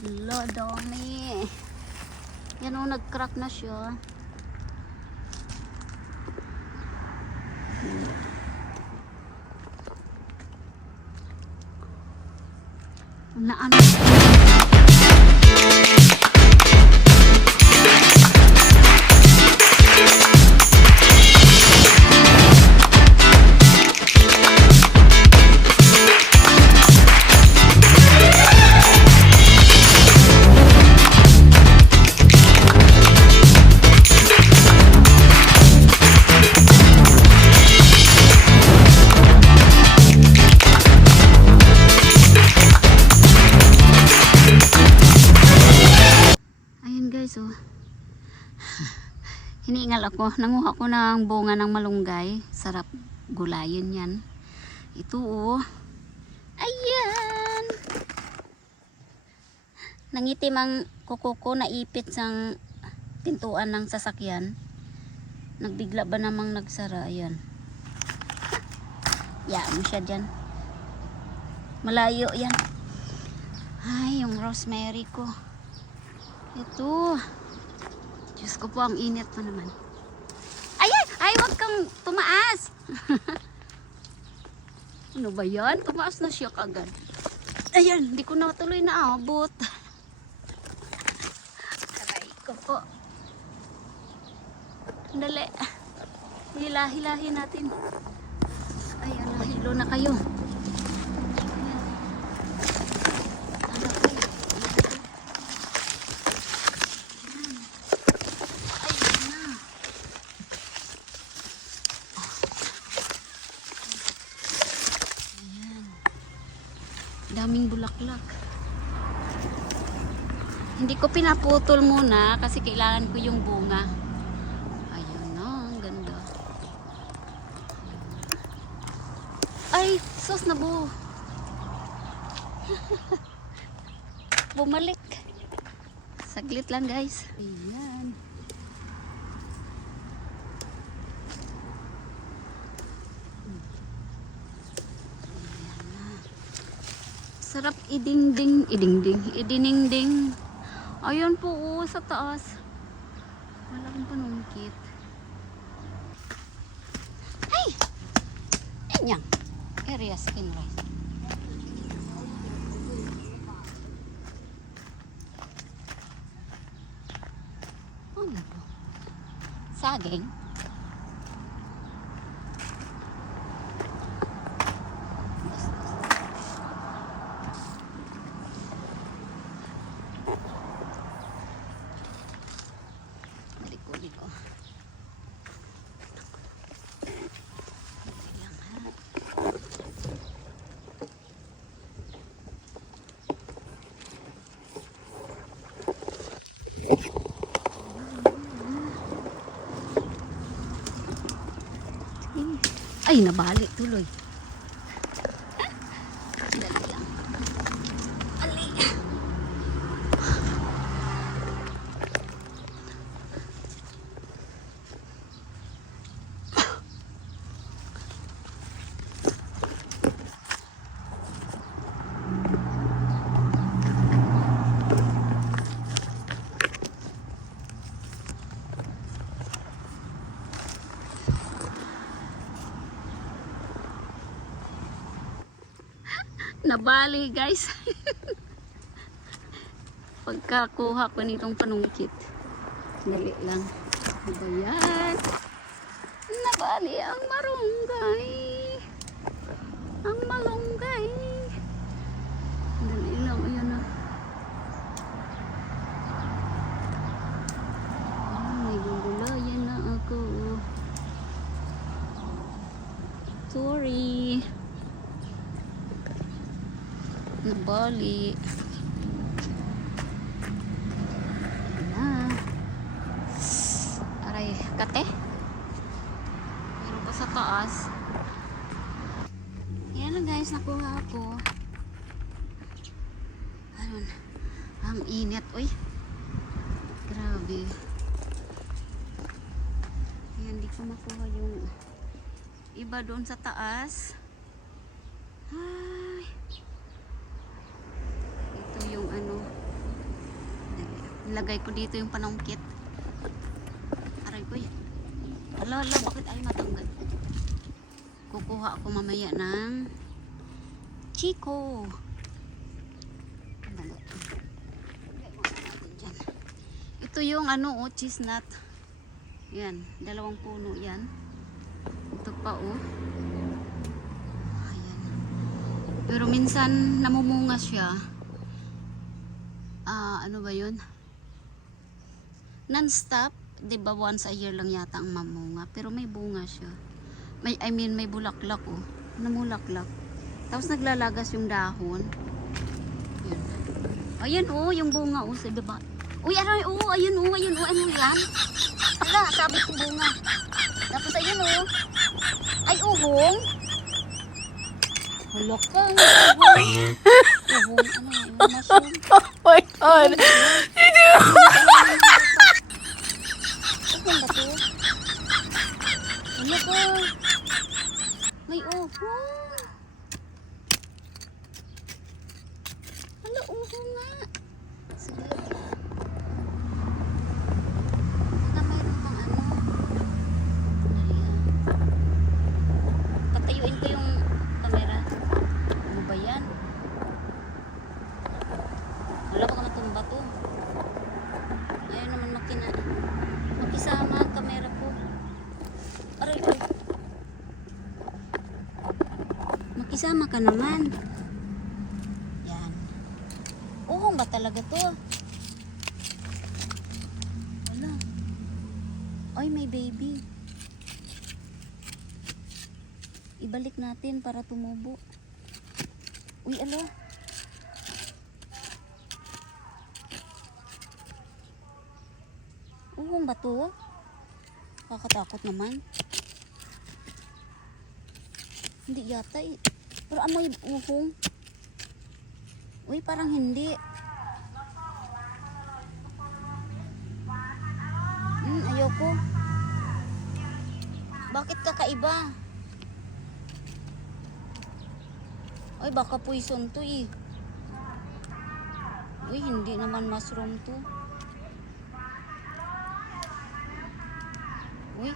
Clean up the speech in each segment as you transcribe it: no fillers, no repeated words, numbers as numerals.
Hala, dami. Yan o, nag-crack na siya. Na ano? So, hiniingal ako, nanguha ko ng bunga ng malunggay. Sarap gulayin yan. Ito oh, ayan, nangitim ang kuko ko, naipit sang pintuan ng sasakyan. Nagbigla ba namang nagsara. Ayan, mo siya dyan, malayo yan. Ay, yung rosemary ko. Ito. Diyos ko po, ang init pa naman. Ayan! Ay, wag kang tumaas. Ano ba yan? Tumaas na siya kagad. Ayan, hindi ko na tuloy na abot. Aray ko po. Dali. Hilahin natin. Ayan, nahilo na kayo. Daming bulaklak. Hindi ko pinaputol muna kasi kailangan ko yung bunga. Ayun na, ang ganda. Ay, sus na bu. Bumalik. Saglit lang guys. Ayan. Sarap idiningding. Ayun po sa taas. Malaking panungkit. Ay! Yan yan. Area skin rice. Ano po? Saging. Ay, nabalik tuloy. Dali lang. Ali. Nabali guys. Pagkakuha ko nitong panungkit, dali lang. Ayan, nabali ang malunggay. Dali lang. Ayan na. May gugulayan na ako. Sorry, nabali. Aray, kate. Meron pa sa taas. Yan lang guys, nakuha ako. Ayun, ang init. Uy, grabe. Ayan, hindi ko makuha yung iba doon sa taas. Ay, ito yung ano, Ilagay ko dito yung panungkit. Aray ko yan. Hala, bakit ay matanggal? Kukuha ako mamaya ng Chico. Dali. Ito yung ano, cheese nut. Yan, 2 puno yan. Ito pa Ayan. Pero minsan namumunga siya. Ano ba yun? Non-stop. Diba once a year lang yata ang mamunga. Pero may bunga siya. May bulaklak namulaklak. Tapos naglalagas yung dahon. Ayan yung bunga sa baba. Uy, aray, ayun ano yan? Hala, sabit yung bunga. Tapos ayun ay uhong. Hala ka, uhong. Uhong, mushroom. Oh my god. Uhong ba to? Hala ka. May uhong. Hala, uhong nga. Sige. Baka mayroon pang ano. Patayuin ko yung camera. Ano ba yan? Wala, baka matumba to. Ayaw naman makisama ang camera ko. Aray. Makisama ka naman. Yan. Uhong ba talaga to? Wala. Ay, may baby. Ibalik natin para tumubo. Uy, ala. Uhong ba to? Kakatakot naman. Hindi yata eh. Pero amoy uhong. Uy, parang hindi. Ayoko. Bakit kakaiba? Ay, baka poison to eh. Uy, hindi naman mushroom to. Uy.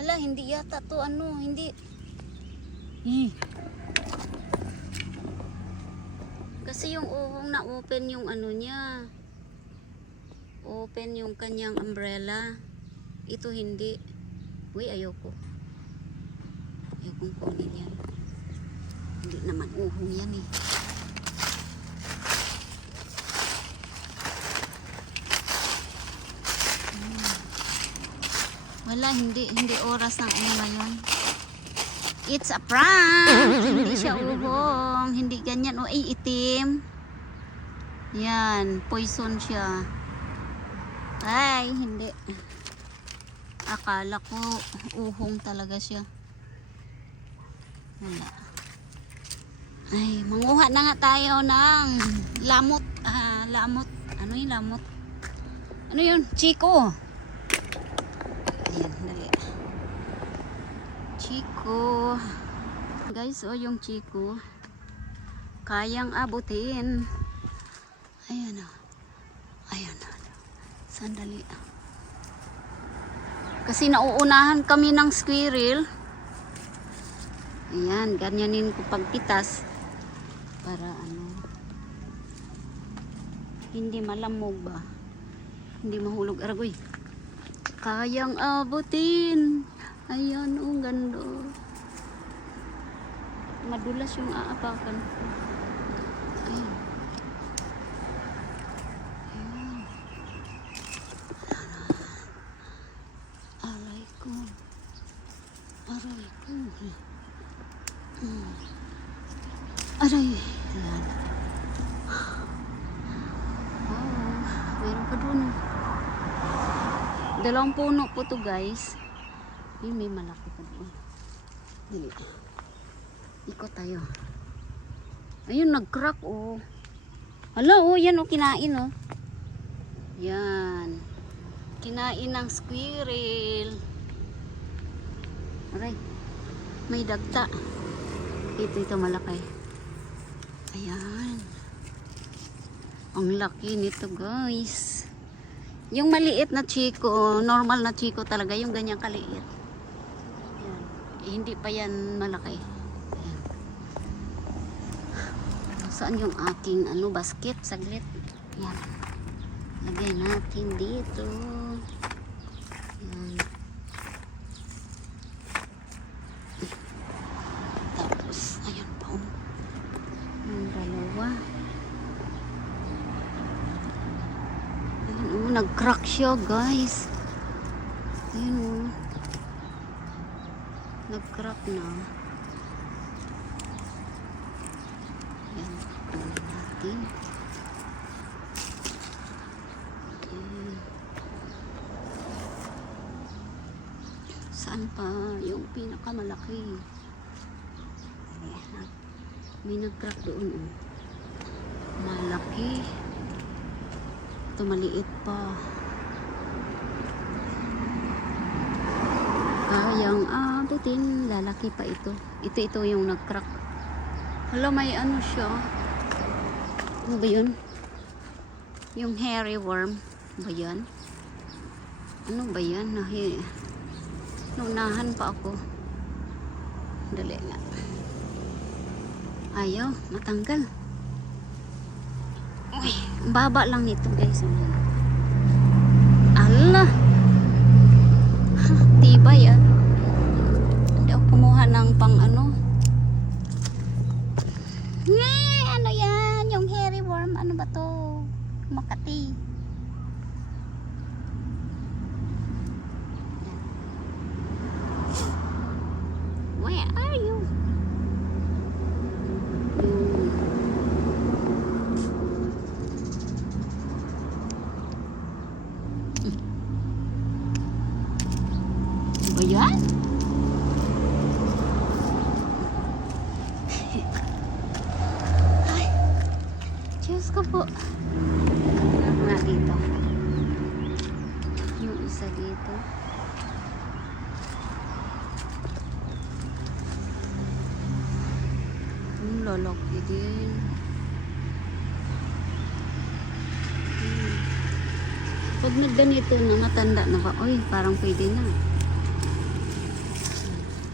Hala, hindi yata to hindi. Kasi yung uhong na open yung niya. Open yung kanyang umbrella. Ito hindi. Uy, ayoko. Ayokong kunin yan. Hindi naman uhong yan eh. Wala, hindi oras ng ngayon. It's a prank! Hindi siya uhong. Hindi ganyan. Ay, itim. Yan, poison siya. Ay, hindi. Akala ko uhong talaga siya. Wala. Ay, manguha na nga tayo ng lamot. Lamot. Ano yung lamot? Ano yun? Chico. Ayan, dali. Chico. Guys, yung Chico. Kayang abutin. Ayan Ayan Sandali. Kasi nauunahan kami ng squirrel. Ayan, ganyanin ko pagpitas. Para hindi malamog ba. Hindi mahulog. Aragoy. Kayang abutin. Ayan, ganda. Madulas yung aapakan ko. Ayan. Ayan. Aray ko. Aray ko. Aray. Ayan. Meron pa doon. 2 puno po to guys. May malaki pa doon. Dili. Ikot tayo. Ayun, nag-crack Hala yan kinain Yan. Kinain ng squirrel. Aray. May dagta. Ito malaki. Ayan. Ang laki nito guys. Yung maliit na chiko, normal na chiko talaga, yung ganyang kaliit. Yan. Eh, hindi pa yan malaki. Yan. Saan yung aking basket? Saglit. Yan. Lagay natin dito. Yan. Tapos, ayun pa oh. Yung dalawa. Ayun oh, nag-crack siya guys. Ayun oh. Nag-crack na. Yan. Kunin natin. Okay. Saan pa yung pinakamalaki? Ayan. May nag-crack doon oh. Malaki. Ito maliit pa. Kayang abutin. Lalaki pa ito. Ito yung nag-crack. Hala, may ano siya. Ano ba yun? Yung hairy worm. Ano ba yan? Ano ba yan? Nunahan pa ako. Dali nga. Ayaw, matanggal. Uy, baba lang nito guys. Allah. Tibay ah. Hindi ako kumuha ng pang ano. Ano yan? Yung hairy worm. Ano ba to? Makati. Where are you? Ba yan? Ay, Diyos ko po. Nga dito. Yung isa dito. Yung lalaki din. Pag nagganito na, matanda na ba? Uy, parang pwede na.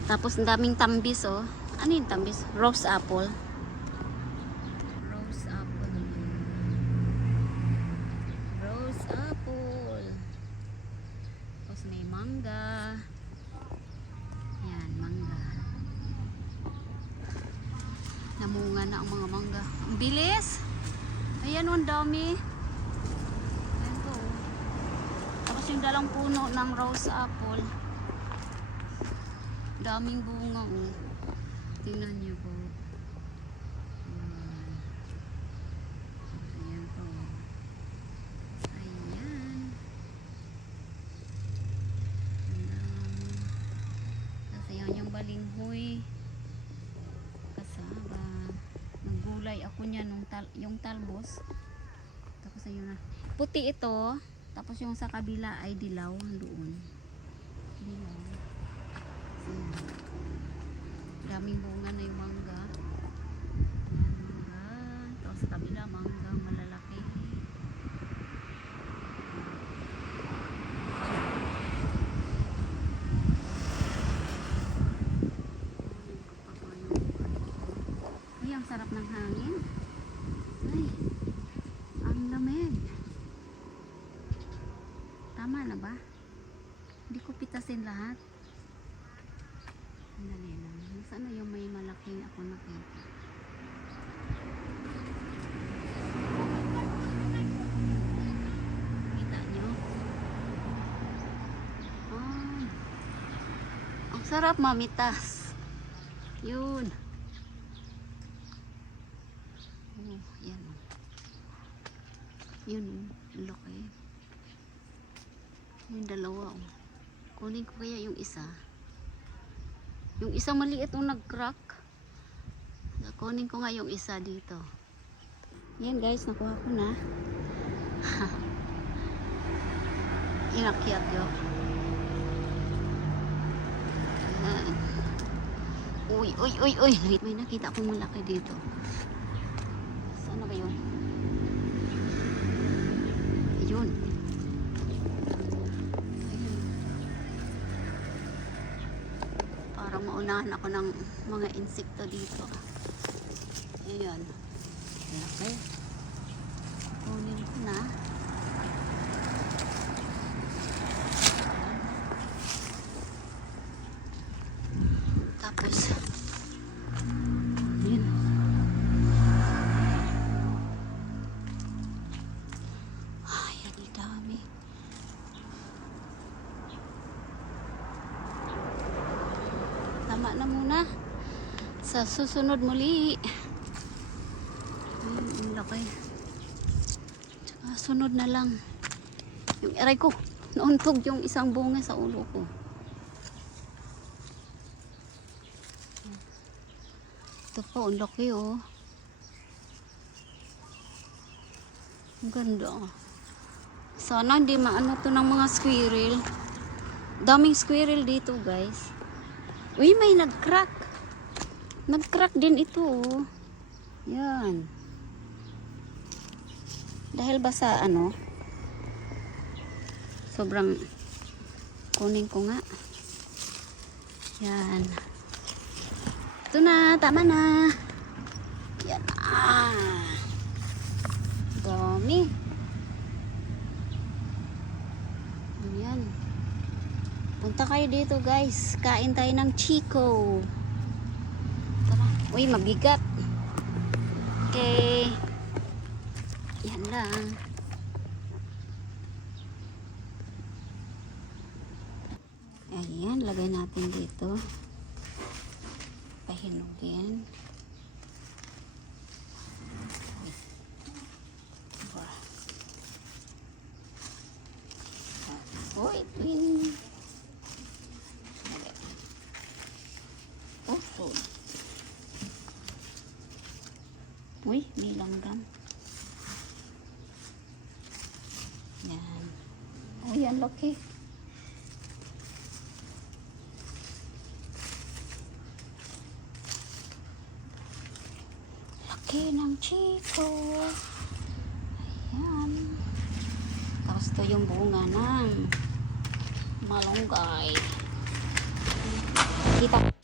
Tapos ang daming tambis oh. Ano yung tambis? Rose apple. Rose apple. Rose apple. Tapos may mangga. Yan, mangga. Namunga na ang mga mangga. Ang bilis! Ayan, ang dami. Ayan po. Tapos yung dalang puno ng rose apple. Daming bunga oh. Tingnan niyo po. Ayan po. Ayan. Tapos ayan yung balinghoy. Kasaba. Naggulay ako niya nung yung talbos. Tapos ayun na. Puti ito. Tapos yung sa kabila ay dilaw doon. Dilaw. Daming bunga na yung mangga. Tapos sa kabila mangga malalaki. Ay, ang sarap ng hangin. Ay, ang lamig. Tama na ba? Hindi ko pitasin lahat. Dali lang. Sana yung may malaki ako nakita. Kita nyo? Oh. Ang sarap mamitas. Yun. Oh, yan. Yun. Laki. Yung dalawa. Oh. Kunin ko kaya yung isa. Yung isang maliit yung nag-crack. Kunin ko nga yung isa dito. Yan guys, nakuha ko na. Inakyat yun. Uy, uy, uy, uy. May nakita akong malaki dito. Saan na ba yun? Naunahan ako ng mga insekto dito. Ayan. Okay. Kunin ko na. Tapos, ayan. Ayan, ang dami. Tama na muna. Sa susunod muli. Ang laki. Tsaka sunod na lang. Yung aray ko, nauntog yung isang bunga sa ulo ko. Ito pa, ang laki oh. Ang ganda oh. Sana hindi maano to ng mga squirrel. Daming squirrel dito guys. Uy, may nag-crack. Nag-crack din ito oh. Yan. Dahil ba sa ano, sobrang kunin ko nga. Yan. Ito na, tama na. Yan na. Dami. Yan. Punta kayo dito guys. Kain tayo ng Chico. Tara. Uy, mabigat. Okay. Yan lang. Ayan, lagay natin dito. Pahinugin. Oh, ito yun. Oh, so. Uy, may langgam. Yan. Oh, yan, laki. Laki ng Chico. Ayan. Tapos ito yung bunga ng malunggay. Kita.